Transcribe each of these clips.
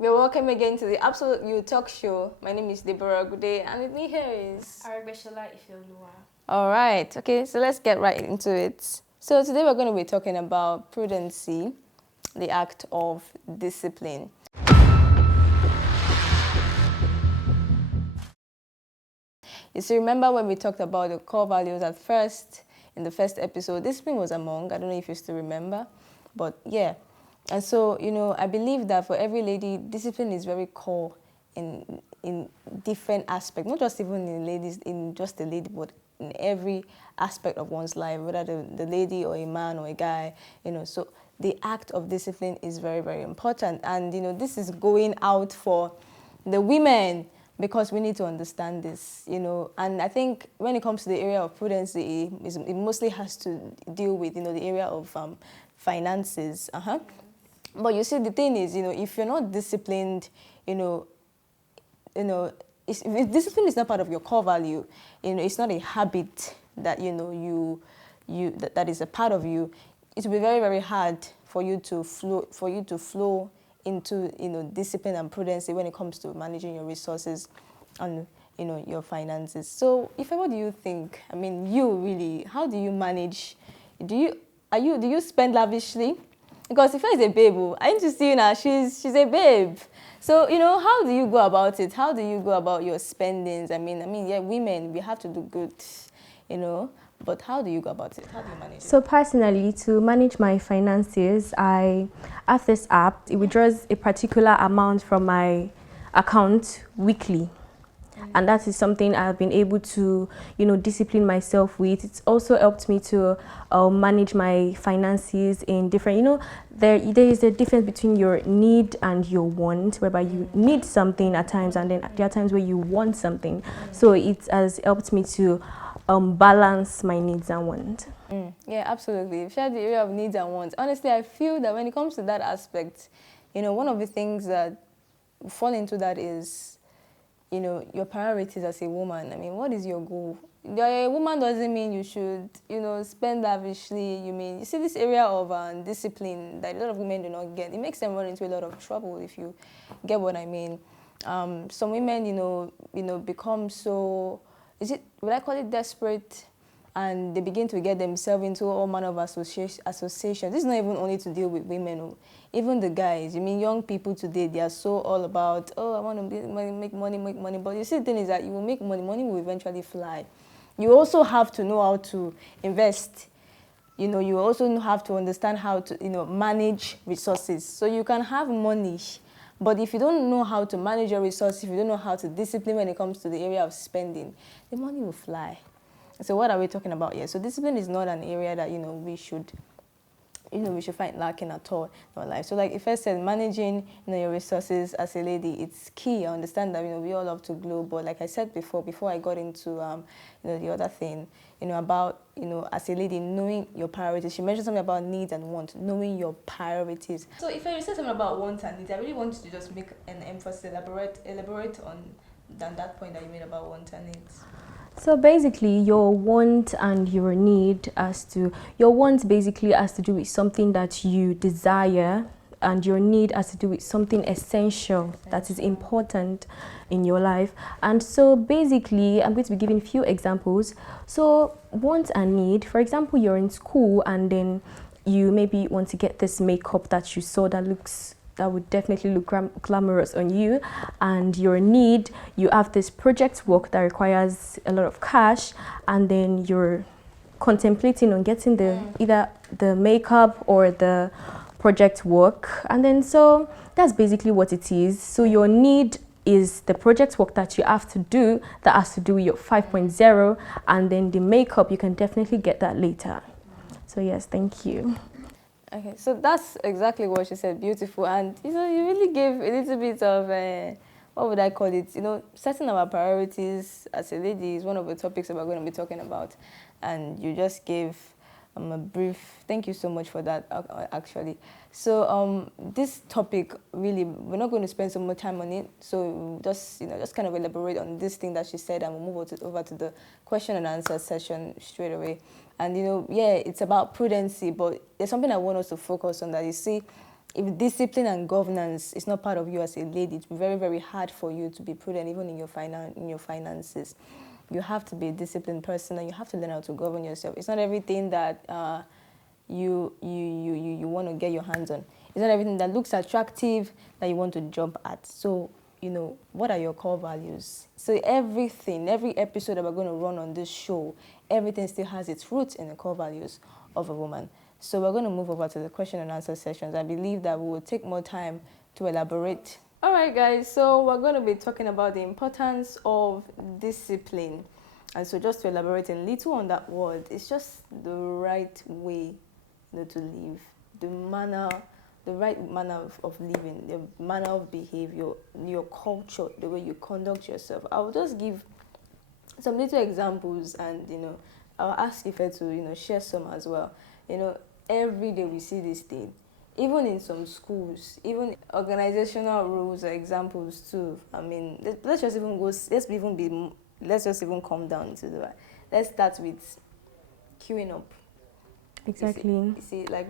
We're welcome again to the Absolute You Talk Show. My name is Deborah Good day, and with me here is Aragbeshola Ifeoluwa. All right, okay, so let's get right into it. So today we're going to be talking about prudency, the act of discipline. You see, remember when we talked about the core values at first, in the first episode, discipline was among, I don't know if you still remember, but yeah. And so, I believe that for every lady, discipline is very core in different aspects, not just even in ladies, in just the lady, but in every aspect of one's life, whether the lady or a man or a guy, so the act of discipline is very, very important. And, this is going out for the women, because we need to understand this, and I think when it comes to the area of prudence, it mostly has to deal with, the area of finances. But you see, the thing is, if you're not disciplined, if discipline is not part of your core value, it's not a habit that, that is a part of you, it will be very, very hard for you to flow into, discipline and prudence when it comes to managing your resources and, your finances. So, what do you think? I mean, you really, how do you manage? Do you spend lavishly? Because if is a babe, I need to see now, she's a babe. So, how do you go about it? How do you go about your spendings? I mean, yeah, women, we have to do good, but how do you go about it? How do you manage it? So personally, to manage my finances, I have this app. It withdraws a particular amount from my account weekly. And that is something I've been able to, discipline myself with. It's also helped me to manage my finances in different, there is a difference between your need and your want, whereby you need something at times and then there are times where you want something. So it has helped me to balance my needs and wants. Yeah, absolutely. You've shared the area of needs and wants. Honestly, I feel that when it comes to that aspect, one of the things that fall into that is, your priorities as a woman. I mean, what is your goal? You're a woman doesn't mean you should, spend lavishly. You see this area of discipline that a lot of women do not get. It makes them run into a lot of trouble, if you get what I mean. Some women, become so, would I call it desperate? And they begin to get themselves into all manner of associations. This is not even only to deal with women, even the guys. Young people today, they are so all about, oh, I want to make money. But you see, the thing is that you will make money will eventually fly. You also have to know how to invest. You also have to understand how to, manage resources. So you can have money, but if you don't know how to manage your resources, if you don't know how to discipline when it comes to the area of spending, the money will fly. So what are we talking about here? So discipline is not an area that, we should find lacking at all in our life. So like if I said, managing, your resources as a lady, it's key. I understand that, we all love to glow, but like I said before I got into, the other thing, about, as a lady, knowing your priorities. She mentioned something about needs and wants, knowing your priorities. So if I said something about wants and needs, I really want you to just make an emphasis, elaborate on that point that you made about wants and needs. So basically, your want and your need your want basically has to do with something that you desire, and your need has to do with something essential that is important in your life. And so basically, I'm going to be giving a few examples. So want and need, for example, you're in school and then you maybe want to get this makeup that you saw that would definitely look glamorous on you, and your need, you have this project work that requires a lot of cash, and then you're contemplating on getting either the makeup or the project work, and then so that's basically what it is. So your need is the project work that you have to do that has to do with your 5.0, and then the makeup, you can definitely get that later. So yes, thank you. Okay, so that's exactly what she said, beautiful. And, you really gave a little bit of, what would I call it? Setting our priorities as a lady is one of the topics that we're going to be talking about. And you just gave a brief, thank you so much for that, actually. So this topic, really, we're not going to spend so much time on it. So just kind of elaborate on this thing that she said, and we'll move over to the question and answer session straight away. And, yeah, it's about prudency, but there's something I want us to focus on that. You see, if discipline and governance is not part of you as a lady, it's very, very hard for you to be prudent even in your finances. You have to be a disciplined person, and you have to learn how to govern yourself. It's not everything that you want to get your hands on. It's not everything that looks attractive that you want to jump at. So, what are your core values? So every episode that we're going to run on this show, everything still has its roots in the core values of a woman. So we're going to move over to the question and answer sessions. I believe that we will take more time to elaborate. All right, guys. So we're going to be talking about the importance of discipline. And so just to elaborate a little on that word, it's just the right way to live, the right manner of living, the manner of behavior, your culture, the way you conduct yourself. I'll just give some little examples, and I'll ask Ife to share some as well. Every day we see this thing, even in some schools, even organizational rules are examples too. I mean, let's just even come down to let's start with queuing up. Exactly. You see, like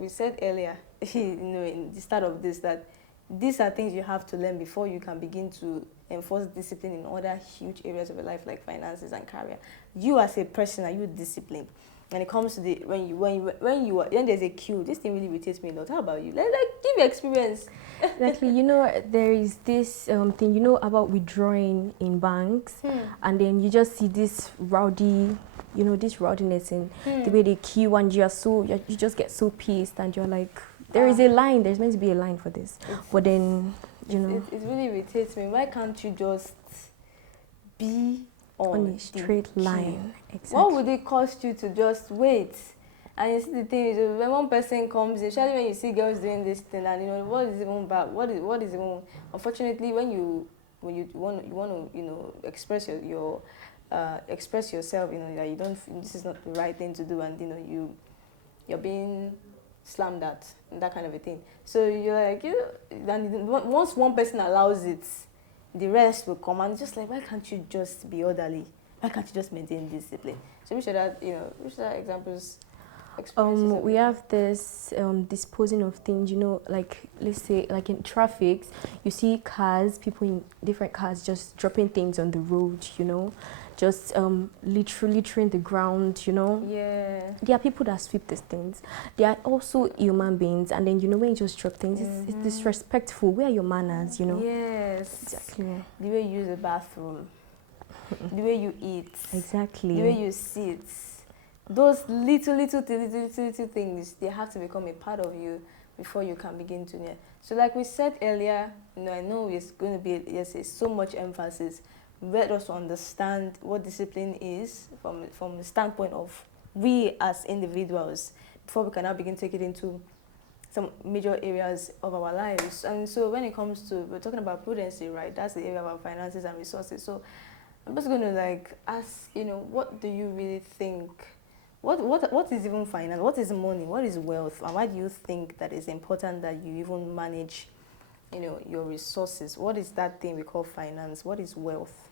we said earlier, in the start of this, that these are things you have to learn before you can begin to enforce discipline in other huge areas of your life, like finances and career. You as a person, are you disciplined? When it comes to when there's a queue, this thing really irritates me a lot. How about you? Like give your experience. Exactly. There is this thing, about withdrawing in banks, and then you just see this rowdy, this rowdiness in the way they queue, and you just get so pissed, and you're like, there is a line. There's meant to be a line for this, but then it really irritates me. Why can't you just be on a straight line? Exactly. What would it cost you to just wait? And you see, the thing is, when one person comes, especially when you see girls doing this thing, and what is even bad? What is even? Unfortunately, when you want to express express yourself, that you don't. This is not the right thing to do, and you're being slammed at, that kind of a thing. So you're like, then once one person allows it, the rest will come, and just like, why can't you just be orderly? Why can't you just maintain discipline? So which are examples? We have this disposing of things, like, let's say, like in traffic, you see people in different cars just dropping things on the road, just literally littering the ground, Yeah. There are people that sweep these things. There are also human beings, and then when you just drop things, it's disrespectful. Where are your manners, Yes. Exactly. The way you use the bathroom, the way you eat. Exactly. The way you sit. Those little things, they have to become a part of you before you can begin to learn. So like we said earlier, I know it's going to be so much emphasis. Let us understand what discipline is from the standpoint of we as individuals before we can now begin to take it into some major areas of our lives. And so when it comes to, we're talking about prudency, right? That's the area of our finances and resources. So I'm just going to ask, what do you really think? What is even finance? What is money? What is wealth? And why do you think that it's important that you even manage, your resources? What is that thing we call finance? What is wealth?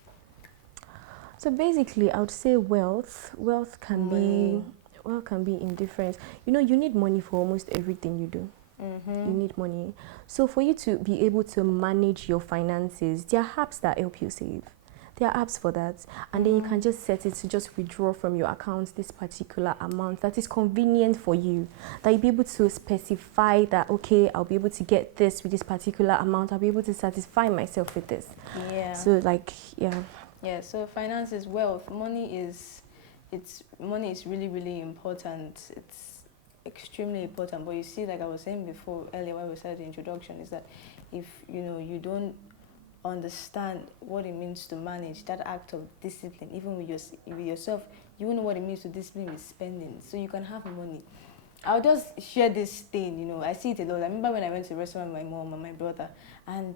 So basically, I would say wealth can be in difference. You need money for almost everything you do. You need money. So for you to be able to manage your finances, there are apps that help you save. There are apps for that, and then you can just set it to just withdraw from your account this particular amount that is convenient for you, that you'll be able to specify that, okay, I'll be able to get this with this particular amount, I'll be able to satisfy myself with this. Yeah. So Yeah, so finance is wealth. Money is really, really important. It's extremely important. But you see, like I was saying before earlier when we started the introduction, is that if you don't understand what it means to manage that act of discipline, even with yourself, you won't know what it means to discipline with spending. So you can have money. I'll just share this thing, I see it a lot. I remember when I went to a restaurant with my mom and my brother, and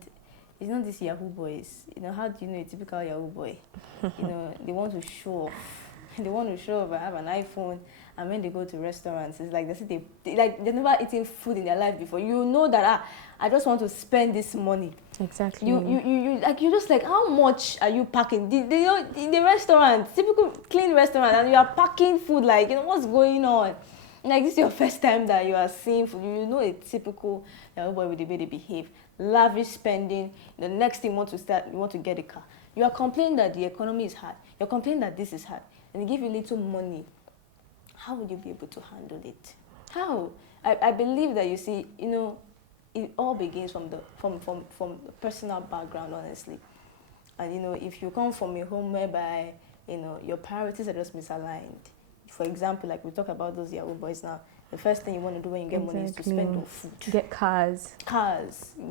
it's not these Yahoo boys. How do you know a typical Yahoo boy? They want to show off. They want to show off. I have an iPhone, and when they go to restaurants, it's like they've never eaten food in their life before. You know that I just want to spend this money. Exactly. You're just like, how much are you packing? In the restaurant, typical clean restaurant, and you are packing food, what's going on? Like, this is your first time that you are seeing food. You know a typical boy with the way they behave. Lavish spending. The next thing you want to get a car. You are complaining that the economy is hard. You're complaining that this is hard. And they give you little money. How would you be able to handle it? How? I believe that, you see, it all begins from the personal background, honestly. And if you come from a home whereby your priorities are just misaligned. For example, like we talk about those Yahoo boys now, the first thing you want to do when you get money is to spend on food. Get cars,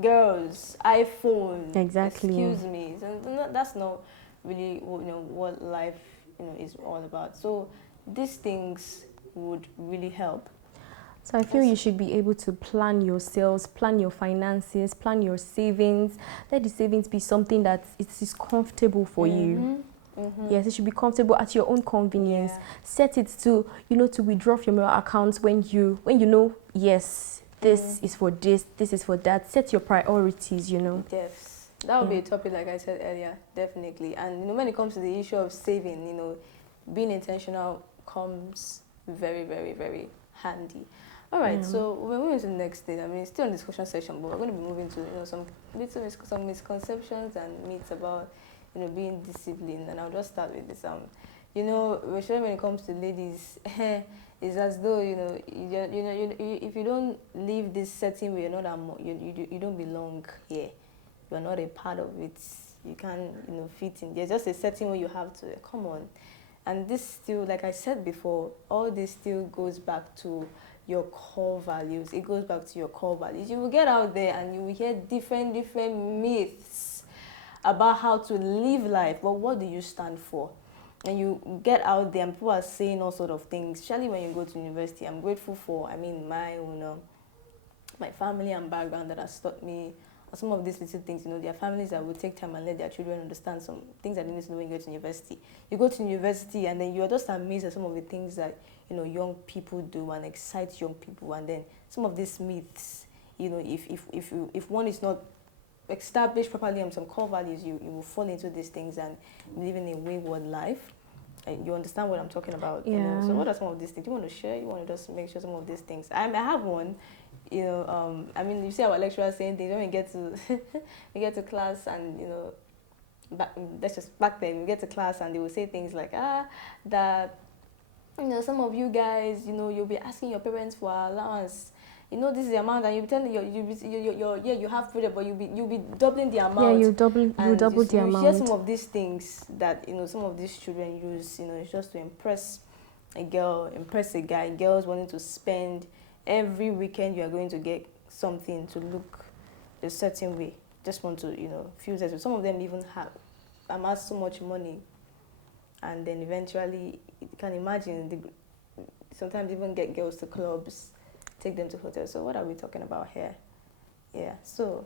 girls, iPhone. Exactly. Excuse me. So that's not really what life is all about. So these things would really help. So I feel you should be able to plan your sales, plan your finances, plan your savings. Let the savings be something that it is comfortable for you. Yes, it should be comfortable at your own convenience. Yeah. Set it to, to withdraw from your account when you know, yes, this is for this is for that. Set your priorities, Yes. That would be a topic, like I said earlier, definitely. And when it comes to the issue of saving, being intentional comes very, very, very handy. All right, so we're moving to the next stage. I mean, it's still in discussion session, but we're going to be moving to some misconceptions and myths about being disciplined. And I'll just start with this. Especially when it comes to ladies, it's as though if you don't live this certain way, you're not you don't belong here. You're not a part of it. You can't fit in. There's just a certain way you have to come on. And this still, like I said before, all this still goes back to your core values. It goes back to your core values. You will get out there and you will hear different myths about how to live life, but what do you stand for? And you get out there and people are saying all sort of things, especially when you go to university. I'm grateful for, my family and background that has taught me some of these little things. There are families that will take time and let their children understand some things that they need to know when you go to university. You go to university and then you're just amazed at some of the things that young people do and excite young people. And then some of these myths, if one is not established properly on some core values, you will fall into these things and live in a wayward life. And you understand what I'm talking about. Yeah. So what are some of these things? Do you want to share? You want to just make sure some of these things? I have one. You see our lecturers saying things when we get to we get to class and back then we get to class and they will say things like that some of you guys you'll be asking your parents for allowance. This is the amount, and you'll be telling you have freedom, but you'll be doubling the amount. Yeah, you double the amount. You hear some of these things that some of these children use. It's just to impress a girl, impress a guy. Girls wanting to spend every weekend. You are going to get something to look a certain way. Just want to feel that. Some of them even have amassed so much money, and then eventually you can imagine sometimes even get girls to clubs, take them to hotels. So what are we talking about here? Yeah, so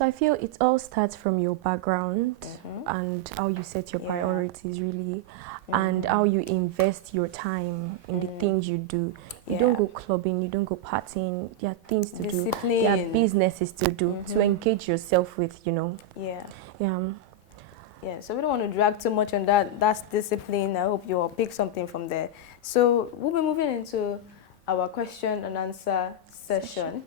I feel it all starts from your background and how you set your priorities, really, and how you invest your time in the things you do. You don't go clubbing, you don't go partying. There are things to do. There are businesses to do, to engage yourself with, Yeah, so we don't want to drag too much on that. That's discipline. I hope you'll pick something from there. So we'll be moving into our question and answer session.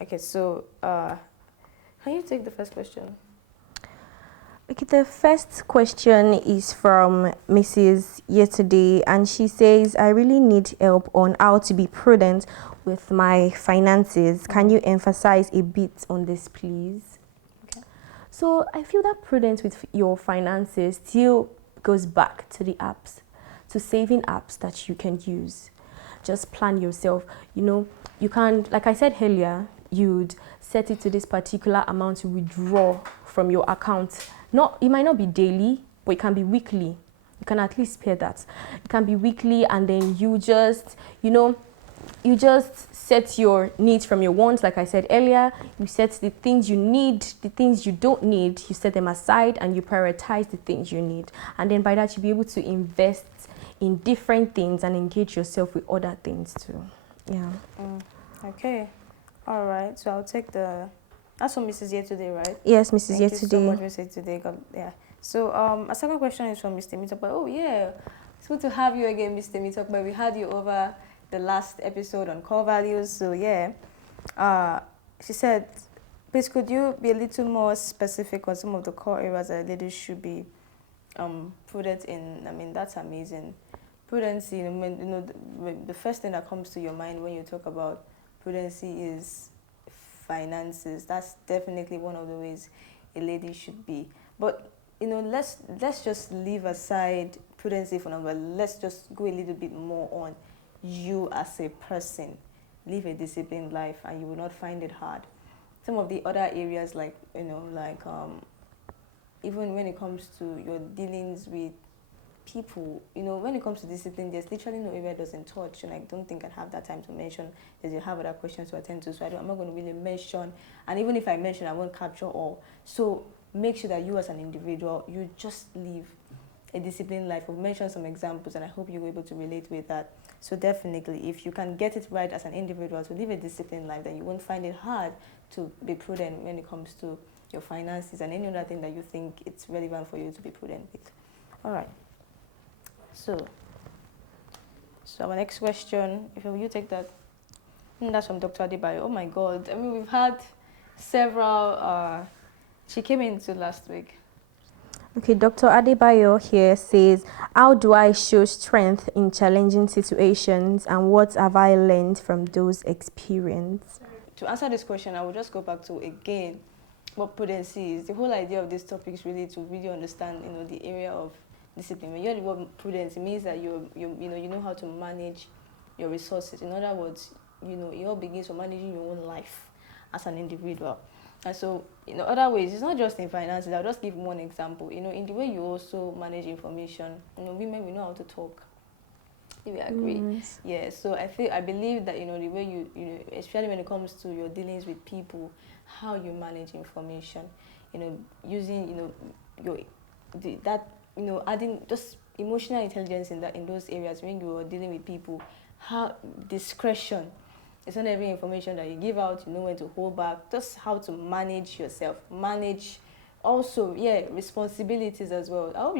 Okay, so can you take the first question? Okay, the first question is from Mrs. Yesterday, and she says, I really need help on how to be prudent with my finances. Can you emphasize a bit on this, please? Okay. So I feel that prudence with your finances still goes back to the apps, to saving apps that you can use. Just plan yourself. You can, like I said earlier, you'd set it to this particular amount to withdraw from your account. It might not be daily, but it can be weekly. You can at least spare that. It can be weekly, and then you just, you just set your needs from your wants. Like I said earlier, you set the things you need, the things you don't need, you set them aside, and you prioritize the things you need. And then by that, you'll be able to invest in different things and engage yourself with other things too. Yeah. Okay. All right. So I'll take that's from Mrs. Yesterday, right? Yes, Mrs. Yesterday. Thank you so much, Mrs. Yesterday. Yeah. So a second question is from Mr. Mitokba. Oh yeah, it's good to have you again, Mr. Mitokba. We had you over the last episode on core values. So yeah, she said, please could you be a little more specific on some of the core areas that ladies should be prudent in? I mean, that's amazing. Prudency, the first thing that comes to your mind when you talk about prudency is finances. That's definitely one of the ways a lady should be. But let's just leave aside prudency for now. But let's just go a little bit more on you as a person. Live a disciplined life, and you will not find it hard. Some of the other areas, like even when it comes to your dealings with people, when it comes to discipline, there's literally no area that doesn't touch, and I don't think I'd have that time to mention, because you have other questions to attend to, so I'm not going to really mention, and even if I mention, I won't capture all. So make sure that you as an individual, you just live a disciplined life. I've mentioned some examples, and I hope you were able to relate with that. So definitely, if you can get it right as an individual to live a disciplined life, then you won't find it hard to be prudent when it comes to your finances and any other thing that you think it's relevant for you to be prudent with. All right. So our next question, if you take that, that's from Dr. Adebayo. Oh my God, I mean, we've had several, she came into last week. Okay, Dr. Adebayo here says, how do I show strength in challenging situations, and what have I learned from those experiences? To answer this question, I will just go back to, again, what prudency is. The whole idea of this topic is really to really understand, the area of discipline. When you hear the word prudence, it means that you know how to manage your resources. In other words, it all begins from managing your own life as an individual. And so, in other ways, it's not just in finances. I'll just give one example. In the way you also manage information, women, we know how to talk. Do we agree? Yes. Yeah, so I believe that, the way you especially when it comes to your dealings with people, how you manage information, using, adding just emotional intelligence in those areas when you are dealing with people, how discretion. It's not every information that you give out, you know when to hold back, just how to manage yourself, manage also, responsibilities as well. I hope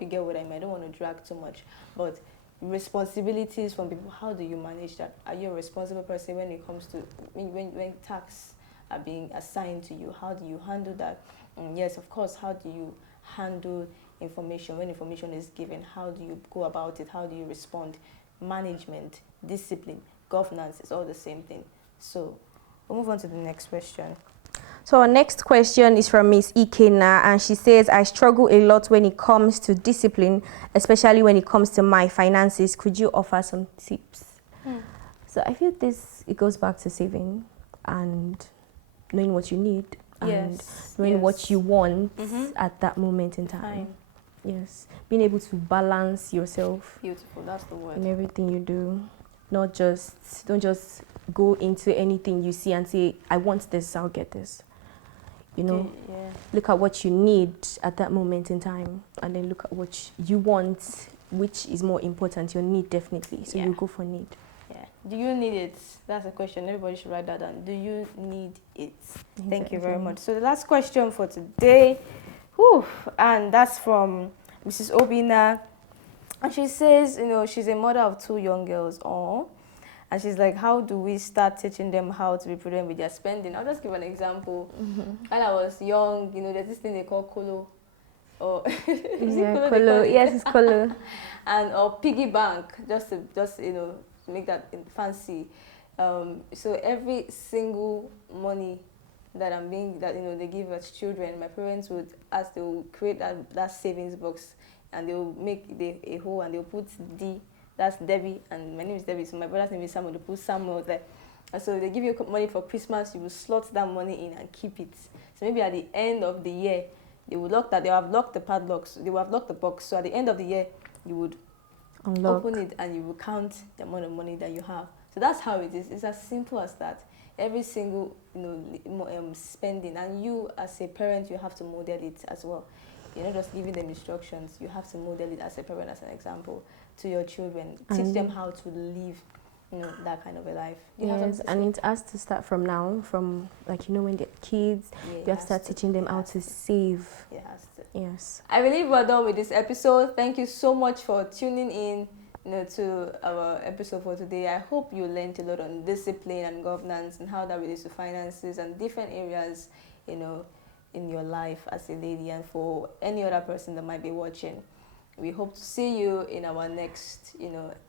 you get what I mean. I don't want to drag too much, but responsibilities from people, how do you manage that? Are you a responsible person when it comes to when tasks are being assigned to you? How do you handle that? And yes, of course, how do you handle information when information is given? How do you go about it? How do you respond? Management, discipline, governance is all the same thing. So we'll move on to the next question. So our next question is from Miss Ikena, and she says, I struggle a lot when it comes to discipline, especially when it comes to my finances. Could you offer some tips? So I feel it goes back to saving and knowing what you need and knowing what you want at that moment in time. Yes, being able to balance yourself. Beautiful, that's the word. In everything you do. Don't just go into anything you see and say, I want this, I'll get this. Look at what you need at that moment in time, and then look at what you want, which is more important. Your need, definitely. So you go for need. Yeah. Do you need it? That's a question. Everybody should write that down. Do you need it? Exactly. Thank you very much. So the last question for today, and that's from Mrs. Obina. And she says, she's a mother of 2 young girls. And she's like, how do we start teaching them how to be prudent with their spending? I'll just give an example. When I was young, there's this thing they call colo. Or colo. Yes, it's colo. Or piggy bank, just to make that fancy. So every single money that they give us children, my parents would ask, they will create that savings box, and they will make a hole, and they'll put D. That's Debbie, and my name is Debbie, so my brother's name is Samuel. They put Samuel there. And so they give you money for Christmas, you will slot that money in and keep it. So maybe at the end of the year, they will have locked the padlocks, they will have locked the box. So at the end of the year, you would open it and you will count the amount of money that you have. So that's how it is. It's as simple as that. Every single spending, and you as a parent, you have to model it as well. You're not just giving them instructions, you have to model it as a parent, as an example to your children. Teach them how to live, that kind of a life. Yes, and it has to start from now, from when they're kids. You have to start teaching them how to save. It has to. Yes. I believe we're done with this episode. Thank you so much for tuning in, to our episode for today. I hope you learned a lot on discipline and governance and how that relates to finances and different areas, in your life as a lady, and for any other person that might be watching. We hope to see you in our next,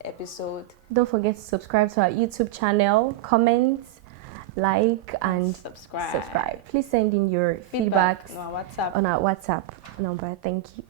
episode. Don't forget to subscribe to our YouTube channel, comment, like, and subscribe. Please send in your feedback on our WhatsApp number. Thank you.